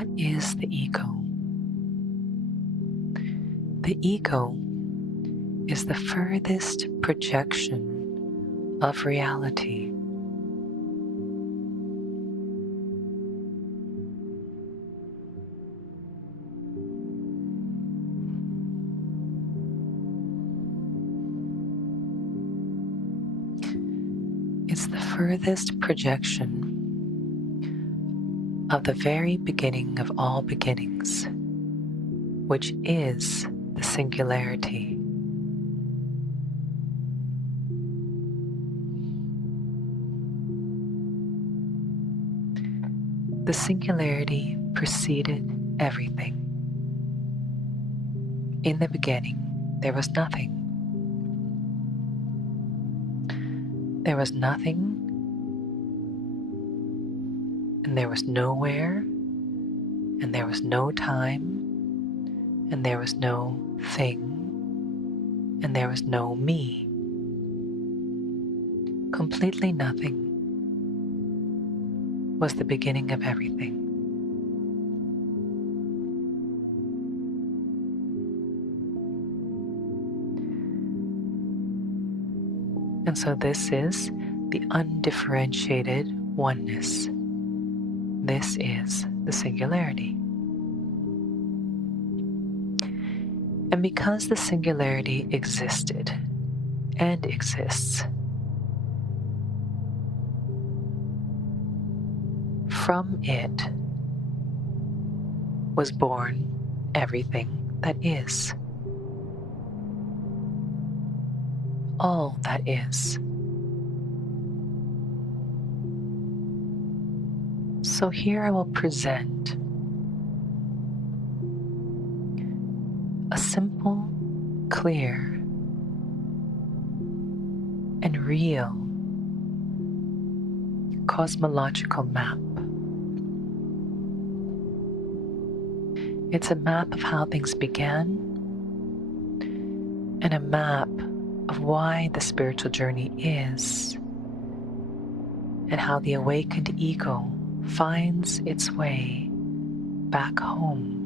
what is the ego? The ego is the furthest projection of reality. It's the furthest projection of the very beginning of all beginnings, which is the singularity. The singularity preceded everything. In the beginning, there was nothing. There was nothing, and there was nowhere, and there was no time, and there was no thing, and there was no me. Completely nothing was the beginning of everything. And so this is the undifferentiated oneness. This is the singularity. And because the singularity existed and exists, from it was born everything that is. All that is. So here I will present a simple, clear, and real cosmological map. It's a map of how things began and a map of why the spiritual journey is and how the awakened ego finds its way back home.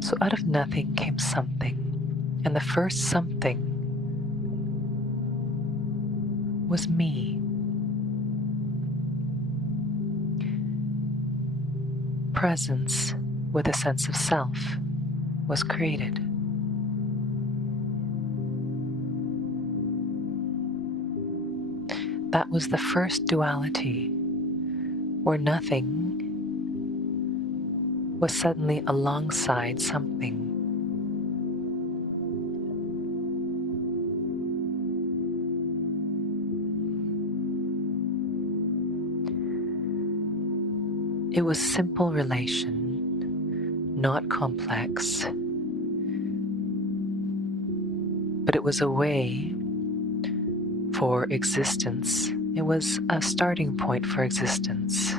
So out of nothing came something, and the first something was me. Presence with a sense of self was created. That was the first duality, where nothing was suddenly alongside something. It was simple relation, not complex, but it was a way for existence. It was a starting point for existence.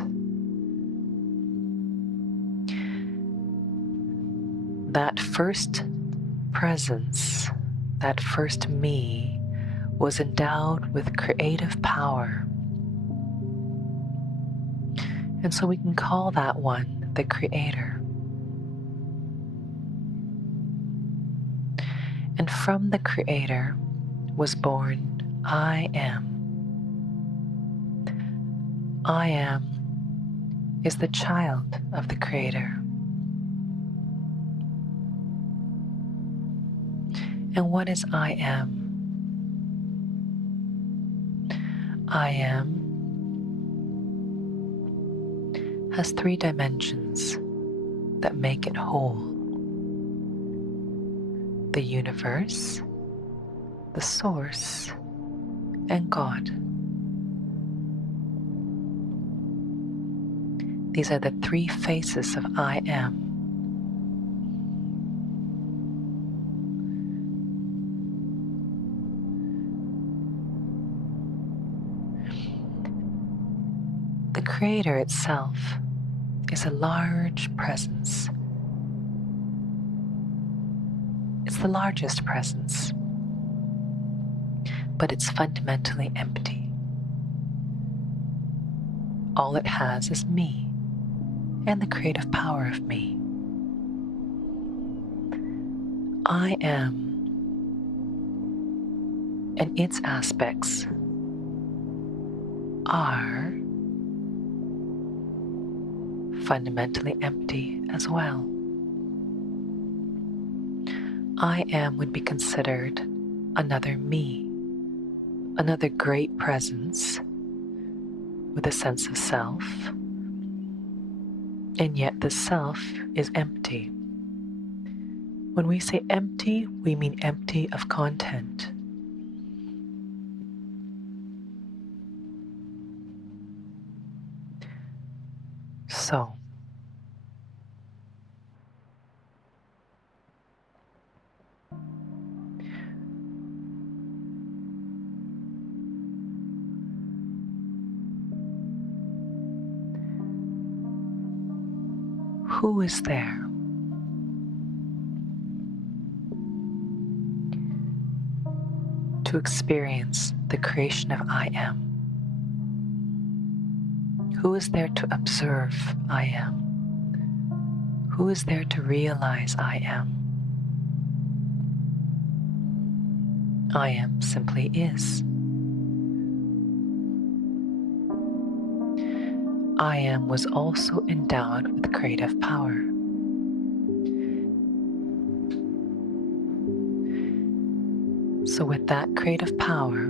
That first presence, that first me, was endowed with creative power. And so we can call that one the Creator. And from the Creator was born I Am. I Am is the child of the Creator. And what is I Am? I Am has 3 dimensions that make it whole: the universe, the source, and God. These are the 3 faces of I Am. The Creator itself is a large presence. It's the the largest presence, but it's fundamentally empty. All it has is me and the creative power of me. I am, and its aspects are fundamentally empty as well. I am would be considered another me, another great presence with a sense of self, and yet the self is empty. When we say empty, we mean empty of content. So, who is there? To experience the creation of I am? Who is there to observe I am? Who is there to realize I am? I am simply is. I am was also endowed with creative power. So with that creative power,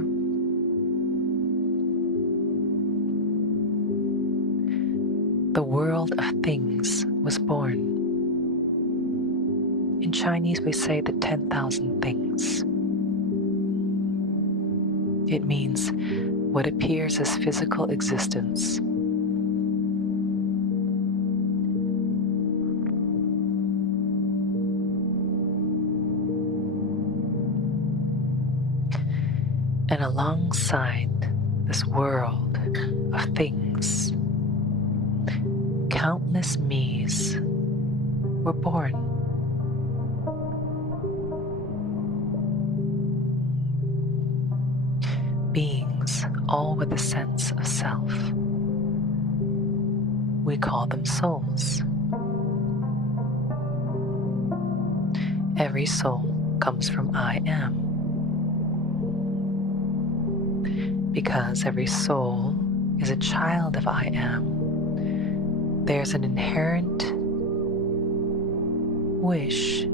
the world of things was born. In Chinese, we say the 10,000 things. It means what appears as physical existence. And alongside this world of things, countless me's were born. Beings, all with a sense of self. We call them souls. Every soul comes from I am. Because every soul is a child of I am, there's an inherent wish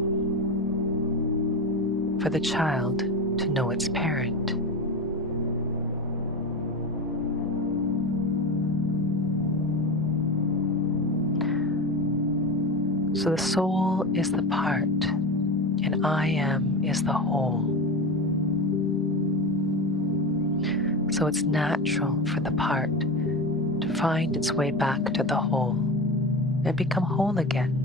for the child to know its parent. So the soul is the part, and I am is the whole. So it's natural for the part to find its way back to the whole and become whole again.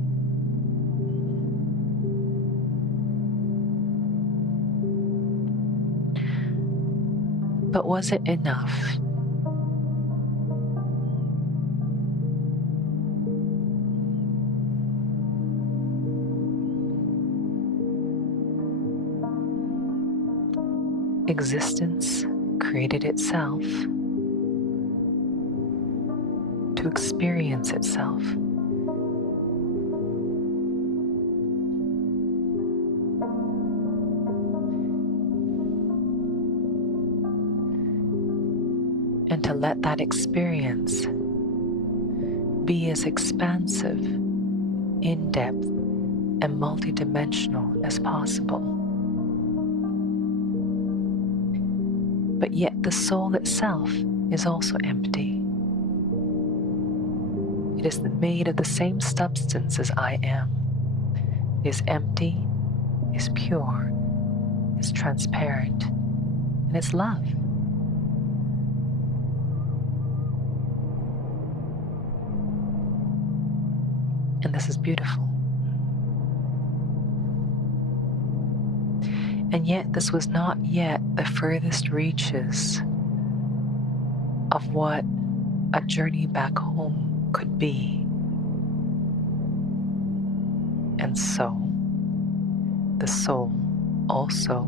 But was it enough? Existence created itself to experience itself. And to let that experience be as expansive, in-depth, and multidimensional as possible. But yet the soul itself is also empty. It is made of the same substance as I am. It is empty, is pure, is transparent, and it's love. And this is beautiful. And yet this was not yet the furthest reaches of what a journey back home could be. And so the soul also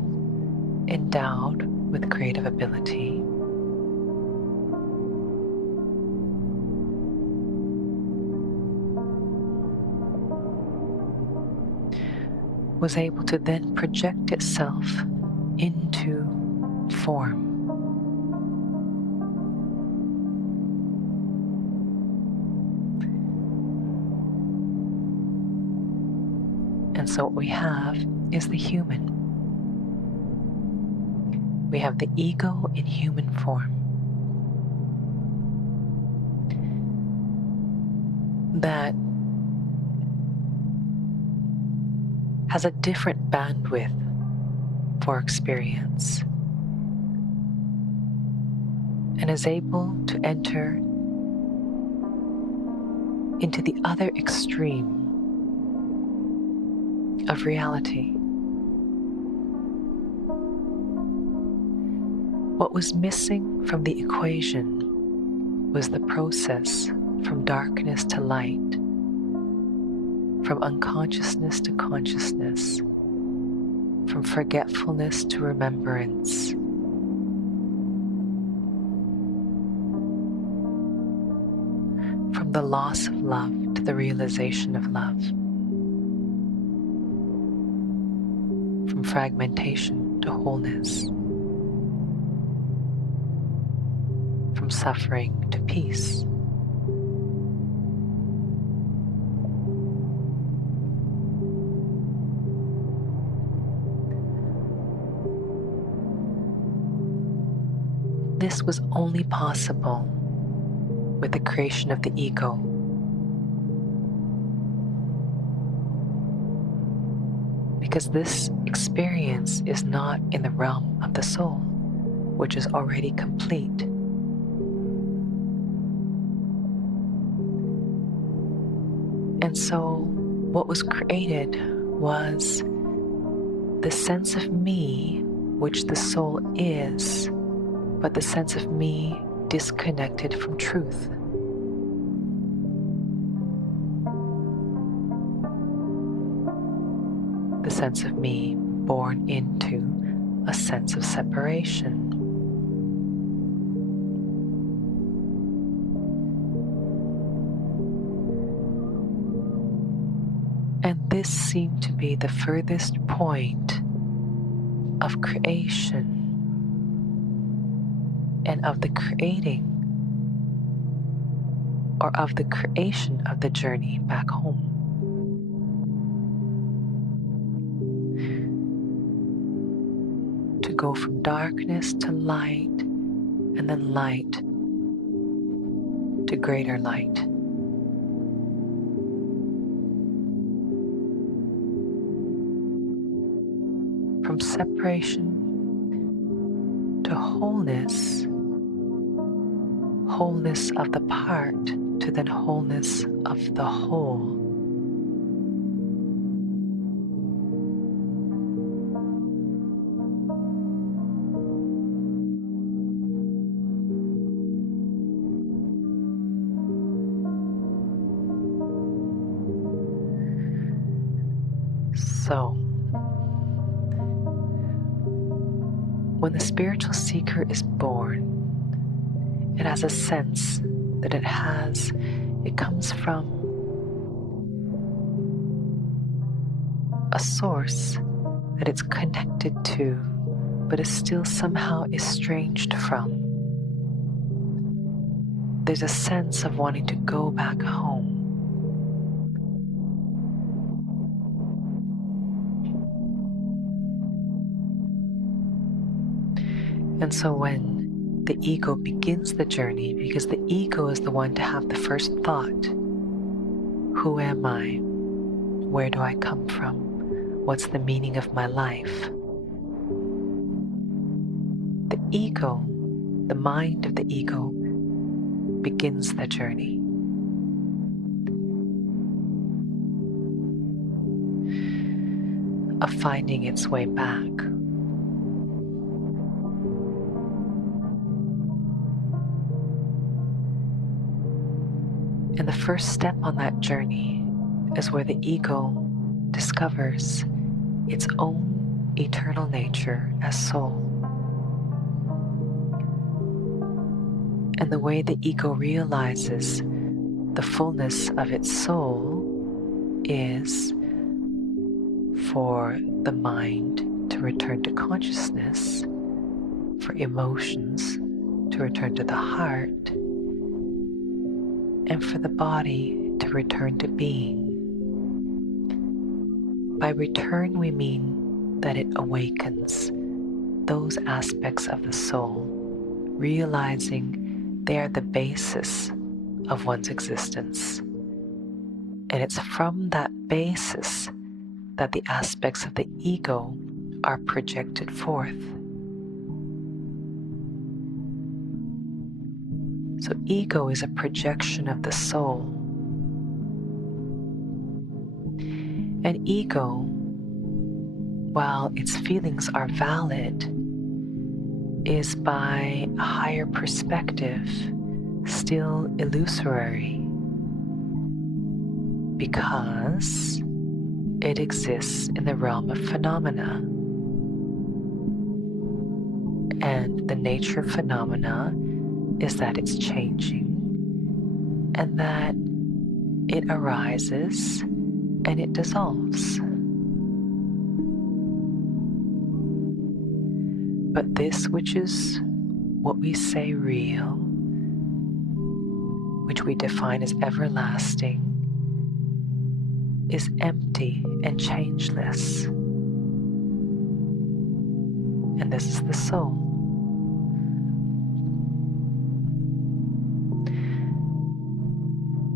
endowed with creative ability, was able to then project itself into form. And so what we have is the human. We have the ego in human form that has a different bandwidth for experience and is able to enter into the other extreme of reality. What was missing from the equation was the process from darkness to light, from unconsciousness to consciousness, from forgetfulness to remembrance. From the loss of love to the realization of love. From fragmentation to wholeness. From suffering to peace. This was only possible with the creation of the ego. Because this experience is not in the realm of the soul, which is already complete. And so what was created was the sense of me, which the soul is, but the sense of me disconnected from truth. The sense of me born into a sense of separation. And this seemed to be the furthest point of creation and of the creating, or of the creation of the journey back home. To go from darkness to light, and then light to greater light. From separation to wholeness, wholeness of the part to then wholeness of the whole. So, when the spiritual seeker is born, it has a sense that it comes from a source that it's connected to, but is still somehow estranged from. There's a sense of wanting to go back home. And so when the ego begins the journey, because the ego is the one to have the first thought, who am I? Where do I come from? What's the meaning of my life? The ego, the mind of the ego, begins the journey. Of finding its way back. And the first step on that journey is where the ego discovers its own eternal nature as soul. And the way the ego realizes the fullness of its soul is for the mind to return to consciousness, for emotions to return to the heart, and for the body to return to being. By return, we mean that it awakens those aspects of the soul, realizing they are the basis of one's existence. And it's from that basis that the aspects of the ego are projected forth. So ego is a projection of the soul. And ego, while its feelings are valid, is by a higher perspective still illusory, because it exists in the realm of phenomena. And the nature of phenomena is that it's changing and that it arises and it dissolves. But this which is what we say real, which we define as everlasting, is empty and changeless. And this is the soul.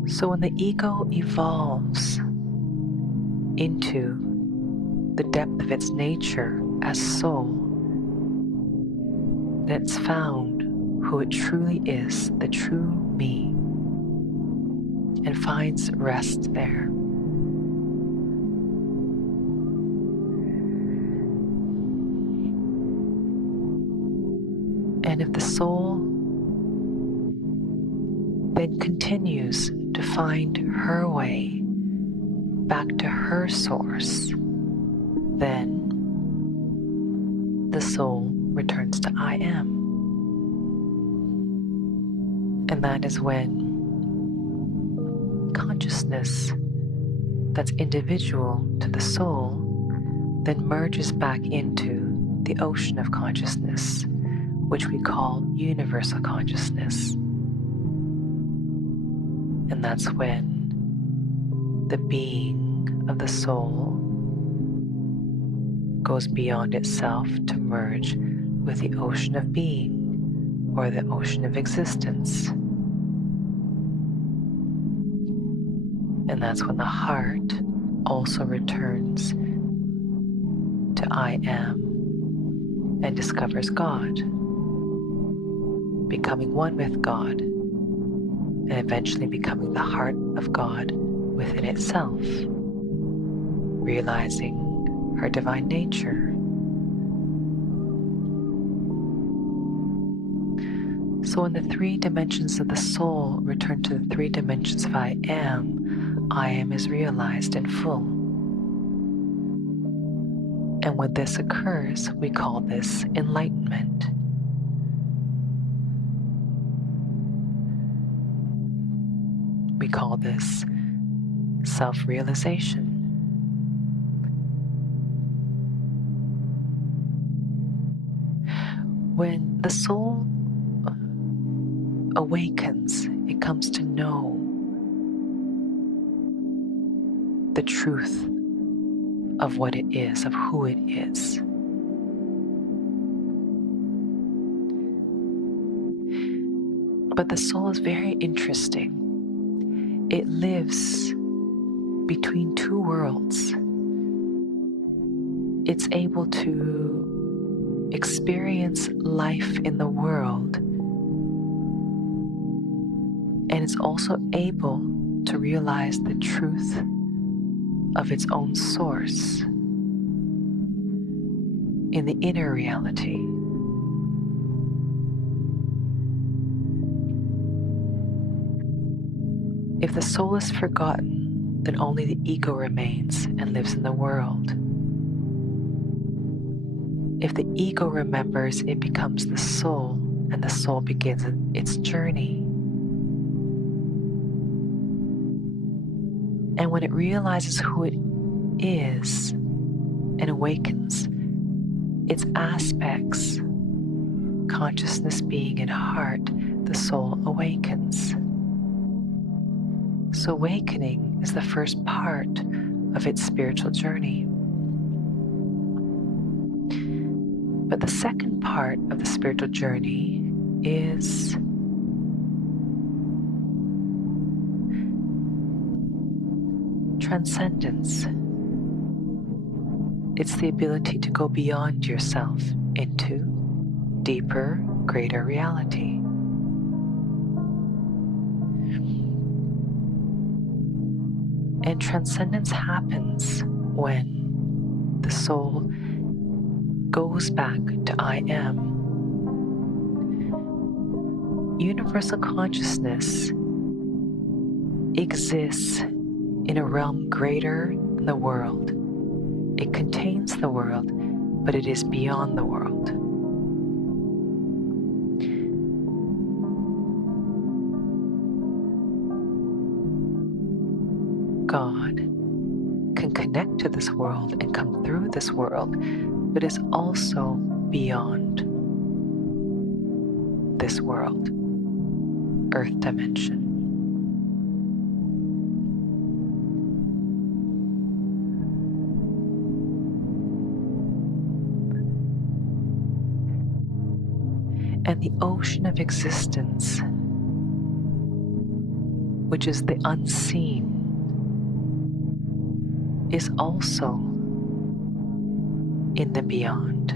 So when the ego evolves into the depth of its nature as soul, then it's found who it truly is, the true me, and finds rest there. And if the soul then continues to find her way back to her source, then the soul returns to I am. And that is when consciousness that's individual to the soul then merges back into the ocean of consciousness, which we call universal consciousness. And that's when the being of the soul goes beyond itself to merge with the ocean of being, or the ocean of existence. And that's when the heart also returns to I am and discovers God, becoming one with God, and eventually becoming the heart of God within itself, realizing her divine nature. So when the three dimensions of the soul return to the three dimensions of I am is realized in full. And when this occurs, we call this enlightenment. We call this self-realization. When the soul awakens, it comes to know the truth of what it is, of who it is. But the soul is very interesting. It lives between two worlds. It's able to experience life in the world, and it's also able to realize the truth of its own source in the inner reality. If the soul is forgotten, then only the ego remains and lives in the world. If the ego remembers, it becomes the soul, and the soul begins its journey. And when it realizes who it is and awakens its aspects, consciousness, being, and heart, the soul awakens. So awakening is the first part of its spiritual journey. But the second part of the spiritual journey is transcendence. It's the ability to go beyond yourself into deeper, greater reality. And transcendence happens when the soul goes back to I am. Universal consciousness exists in a realm greater than the world. It contains the world, but it is beyond the world. God can connect to this world and come through this world, but is also beyond this world, earth dimension. And the ocean of existence, which is the unseen, is also in the beyond.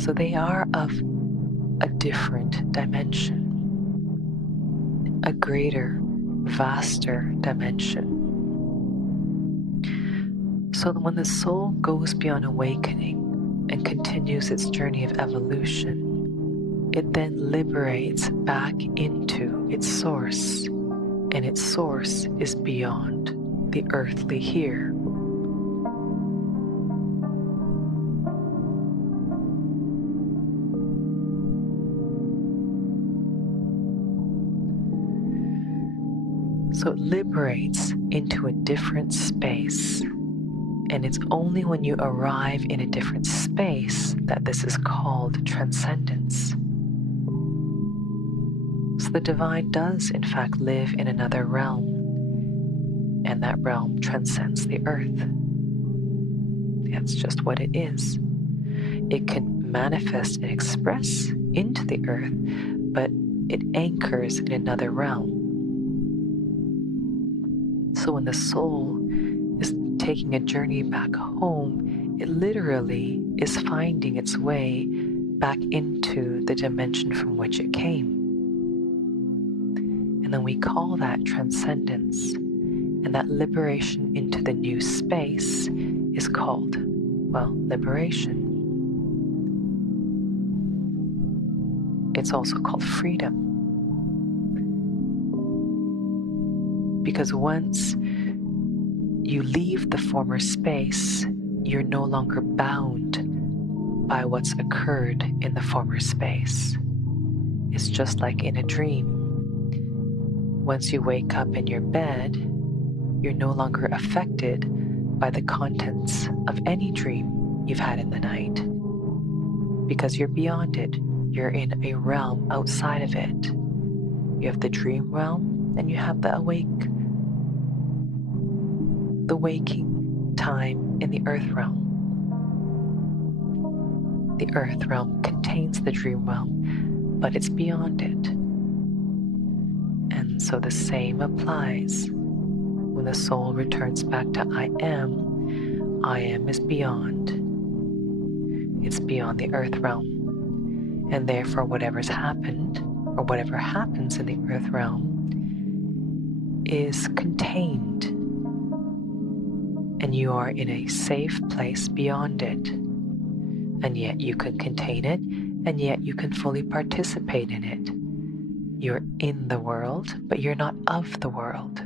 So they are of a different dimension, a greater, vaster dimension. So that when the soul goes beyond awakening and continues its journey of evolution, it then liberates back into its source, and its source is beyond the earthly here. So it liberates into a different space. And it's only when you arrive in a different space that this is called transcendence. So the divine does, in fact, live in another realm, and that realm transcends the earth. That's just what it is. It can manifest and express into the earth, but it anchors in another realm. So when the soul is taking a journey back home, it literally is finding its way back into the dimension from which it came. And then we call that transcendence. And that liberation into the new space is called, well, liberation. It's also called freedom. Because once you leave the former space, you're no longer bound by what's occurred in the former space. It's just like in a dream. Once you wake up in your bed, you're no longer affected by the contents of any dream you've had in the night, because you're beyond it. You're in a realm outside of it. You have the dream realm, and you have the waking time in the earth realm. The earth realm contains the dream realm, but it's beyond it. And so the same applies. When the soul returns back to I am is beyond. It's beyond the earth realm. And therefore whatever's happened, or whatever happens in the earth realm, is contained. And you are in a safe place beyond it. And yet you can contain it, and yet you can fully participate in it. You're in the world, but you're not of the world.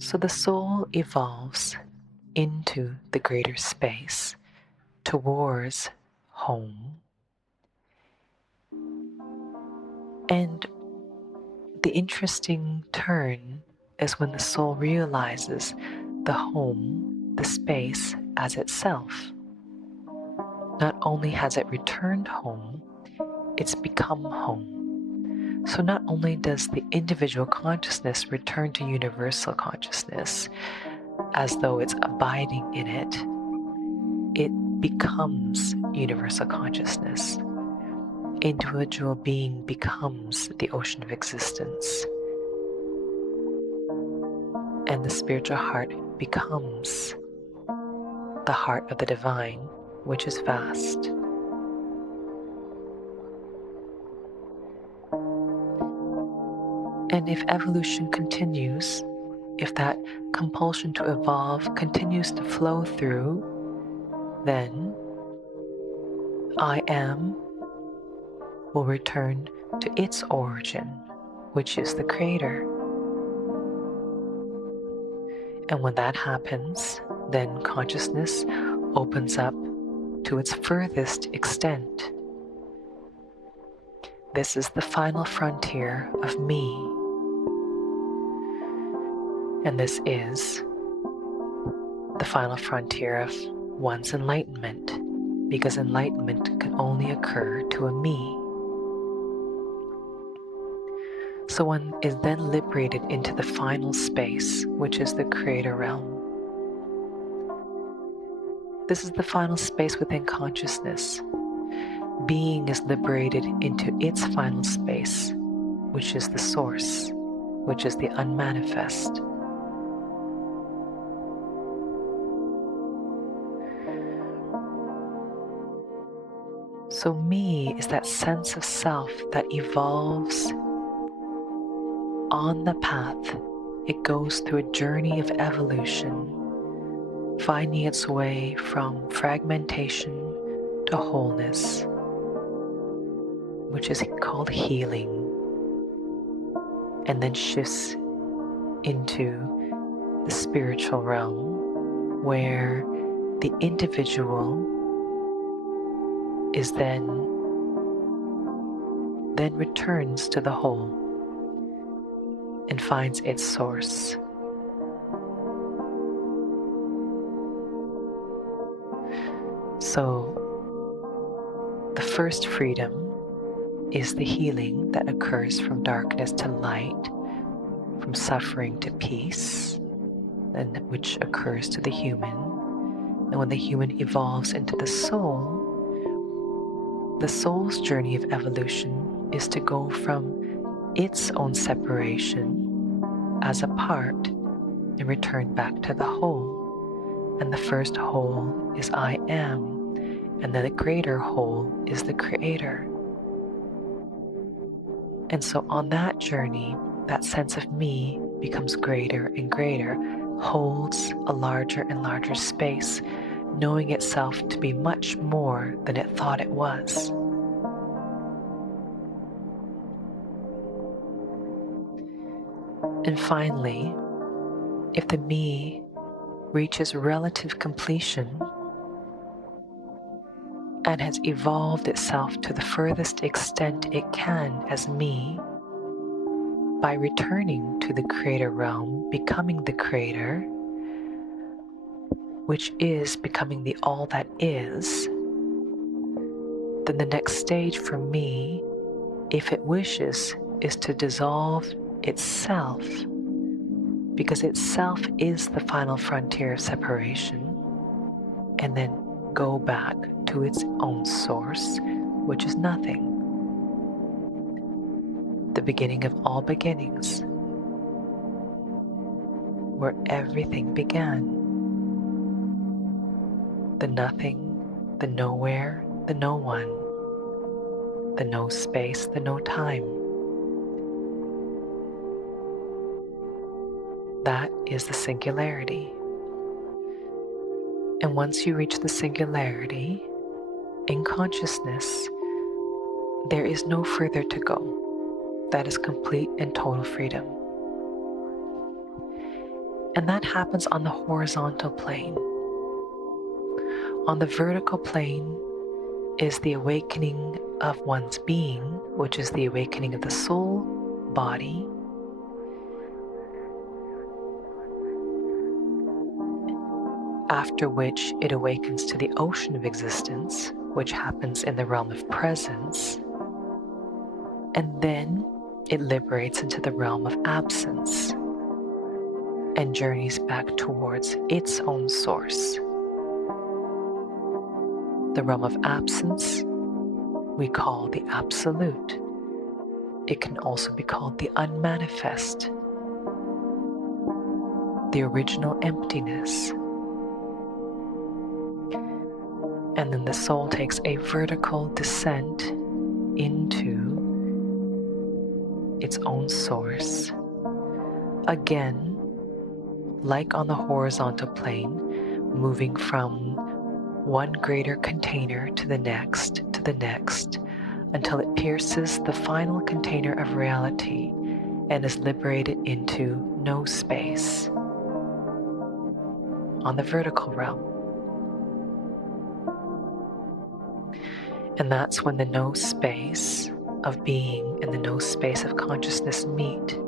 So the soul evolves into the greater space towards home. And the interesting turn is when the soul realizes the home, the space, as itself. Not only has it returned home, it's become home. So not only does the individual consciousness return to universal consciousness as though it's abiding in it, it becomes universal consciousness. Individual being becomes the ocean of existence. And the spiritual heart becomes the heart of the divine, which is vast. And if evolution continues, if that compulsion to evolve continues to flow through, then I am will return to its origin, which is the Creator. And when that happens, then consciousness opens up to its furthest extent. This is the final frontier of me. And this is the final frontier of one's enlightenment, because enlightenment can only occur to a me. So one is then liberated into the final space, which is the Creator realm. This is the final space within consciousness. Being is liberated into its final space, which is the Source, which is the unmanifest. So me is that sense of self that evolves on the path. It goes through a journey of evolution, finding its way from fragmentation to wholeness, which is called healing, and then shifts into the spiritual realm, where the individual is then returns to the whole and finds its source. So the first freedom is the healing that occurs from darkness to light, from suffering to peace, and which occurs to the human. And when the human evolves into the soul's journey of evolution is to go from its own separation as a part and return back to the whole. And the first whole is I am, and then the greater whole is the Creator. And so on that journey, that sense of me becomes greater and greater, holds a larger and larger space, knowing itself to be much more than it thought it was. And finally, if the me reaches relative completion and has evolved itself to the furthest extent it can as me, by returning to the Creator realm, becoming the Creator, which is becoming the all that is, then the next stage for me, if it wishes, is to dissolve itself, because itself is the final frontier of separation, and then go back to its own source, which is nothing, the beginning of all beginnings, where everything began. The nothing, the nowhere, the no one, the no space, the no time. That is the singularity. And once you reach the singularity in consciousness, there is no further to go. That is complete and total freedom. And that happens on the horizontal plane. On the vertical plane is the awakening of one's being, which is the awakening of the soul body. After which it awakens to the ocean of existence, which happens in the realm of presence. And then it liberates into the realm of absence and journeys back towards its own source. The realm of absence we call the absolute. It can also be called the unmanifest, the original emptiness. And then the soul takes a vertical descent into its own source. Again, like on the horizontal plane, moving from one greater container to the next, until it pierces the final container of reality and is liberated into no space on the vertical realm. And that's when the no space of being and the no space of consciousness meet.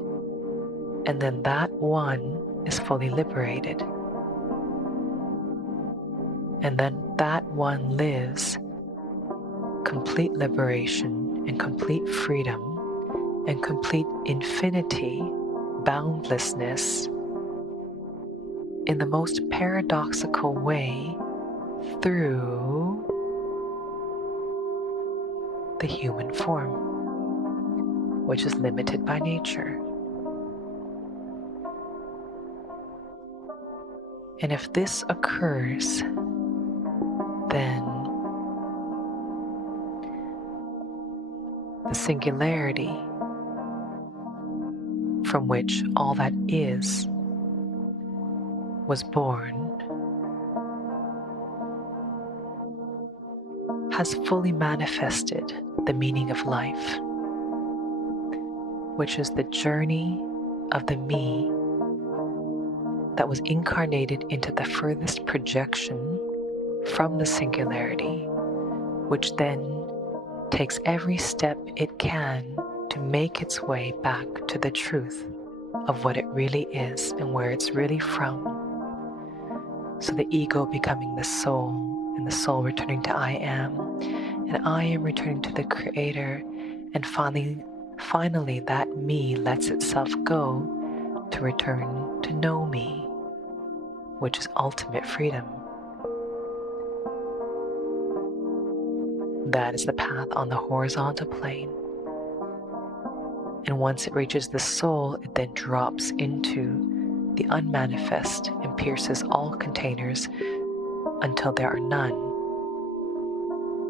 And then that one is fully liberated. And then that one lives complete liberation and complete freedom and complete infinity, boundlessness, in the most paradoxical way through the human form, which is limited by nature. And if this occurs, then the singularity from which all that is was born has fully manifested the meaning of life, which is the journey of the me that was incarnated into the furthest projection from the singularity, which then takes every step it can to make its way back to the truth of what it really is and where it's really from. So the ego becoming the soul, and the soul returning to I am, and I am returning to the Creator, and finally that me lets itself go to return to know me, which is ultimate freedom. That is the path on the horizontal plane. And once it reaches the soul, it then drops into the unmanifest and pierces all containers until there are none,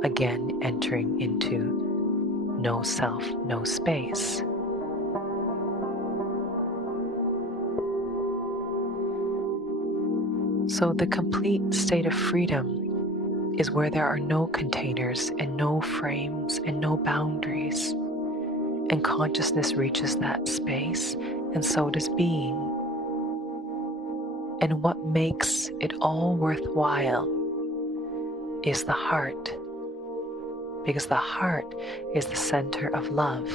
again entering into no self, no space. So the complete state of freedom is where there are no containers and no frames and no boundaries. And consciousness reaches that space, and so does being. And what makes it all worthwhile is the heart, because the heart is the center of love.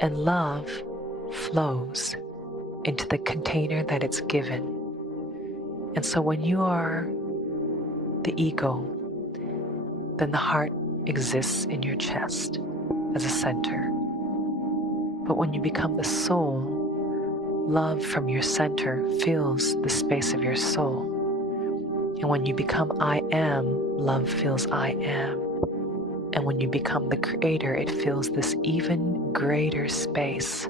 And love flows into the container that it's given. And so when you are the ego, then the heart exists in your chest as a center. But when you become the soul, love from your center fills the space of your soul. And when you become I am, love fills I am. And when you become the Creator, it fills this even greater space.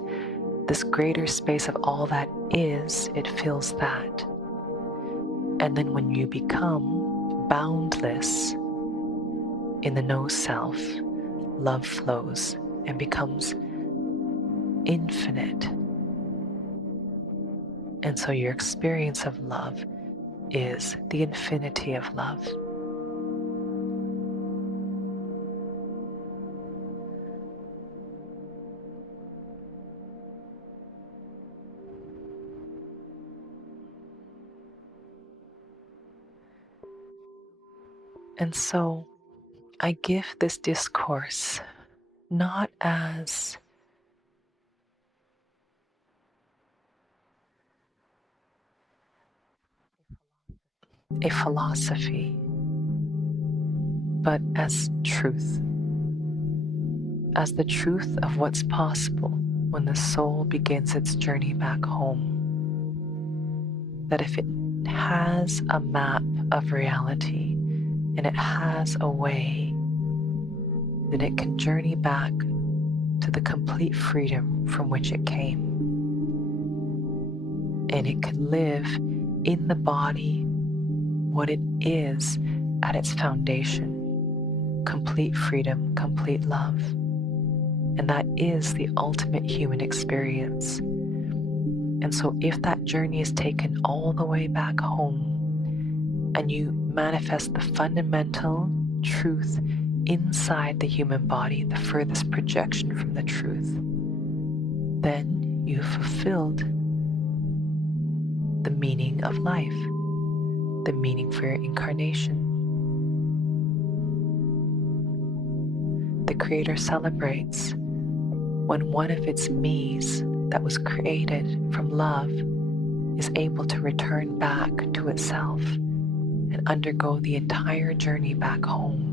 This greater space of all that is, it fills that. And then when you become boundless in the no self, love flows and becomes infinite. And so your experience of love is the infinity of love. And so I give this discourse not as a philosophy, but as truth, as the truth of what's possible when the soul begins its journey back home. That if it has a map of reality and it has a way, then it can journey back to the complete freedom from which it came. And it can live in the body what it is at its foundation: complete freedom, complete love. And that is the ultimate human experience. And so if that journey is taken all the way back home and you manifest the fundamental truth inside the human body, the furthest projection from the truth, then you've fulfilled the meaning of life, the meaning for your incarnation. The Creator celebrates when one of its me's that was created from love is able to return back to itself and undergo the entire journey back home.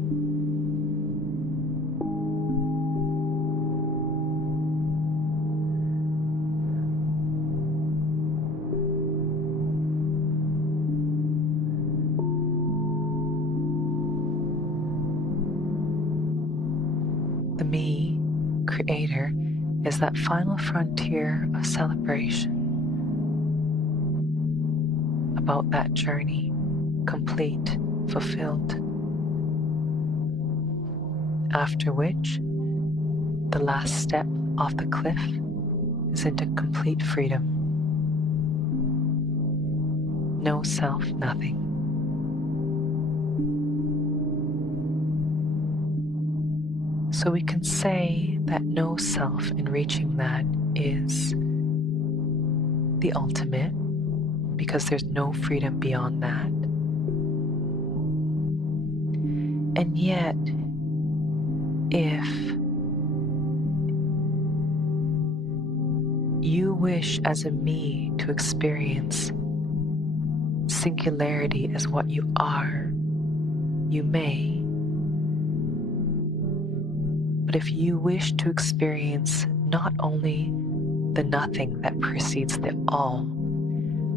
The me, Creator, is that final frontier of celebration about that journey, complete, fulfilled. After which, the last step off the cliff is into complete freedom. No self, nothing. So we can say that no self in reaching that is the ultimate, because there's no freedom beyond that. And yet, if you wish as a me to experience singularity as what you are, you may. But if you wish to experience not only the nothing that precedes the all,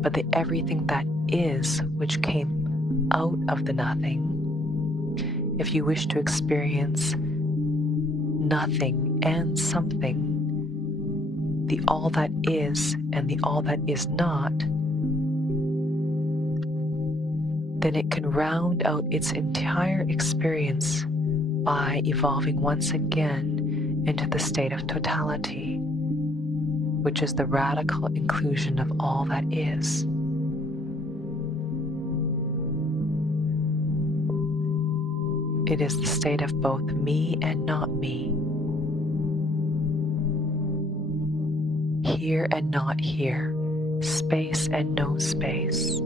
but the everything that is, which came out of the nothing, if you wish to experience nothing and something, the all that is and the all that is not, then it can round out its entire experience by evolving once again into the state of totality, which is the radical inclusion of all that is. It is the state of both me and not me, here and not here, space and no space.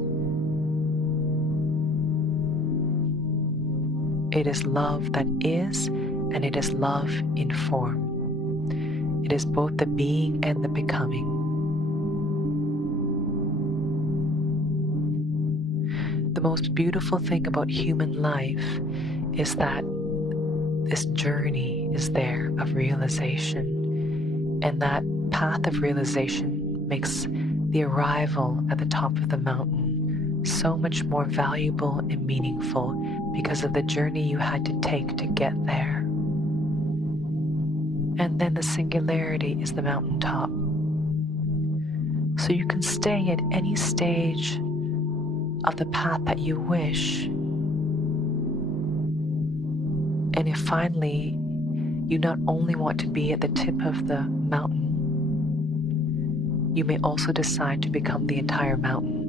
It is love that is, and it is love in form. It is both the being and the becoming. The most beautiful thing about human life is that this journey is there of realization, and that path of realization makes the arrival at the top of the mountain so much more valuable and meaningful because of the journey you had to take to get there. And then the singularity is the mountaintop. So you can stay at any stage of the path that you wish. And if finally you not only want to be at the tip of the mountain, you may also decide to become the entire mountain.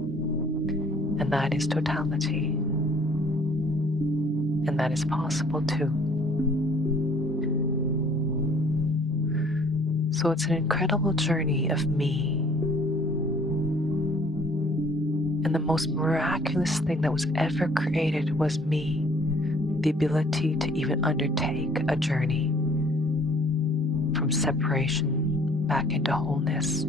And that is totality. And that is possible too. So it's an incredible journey of me. And the most miraculous thing that was ever created was me, the ability to even undertake a journey from separation back into wholeness.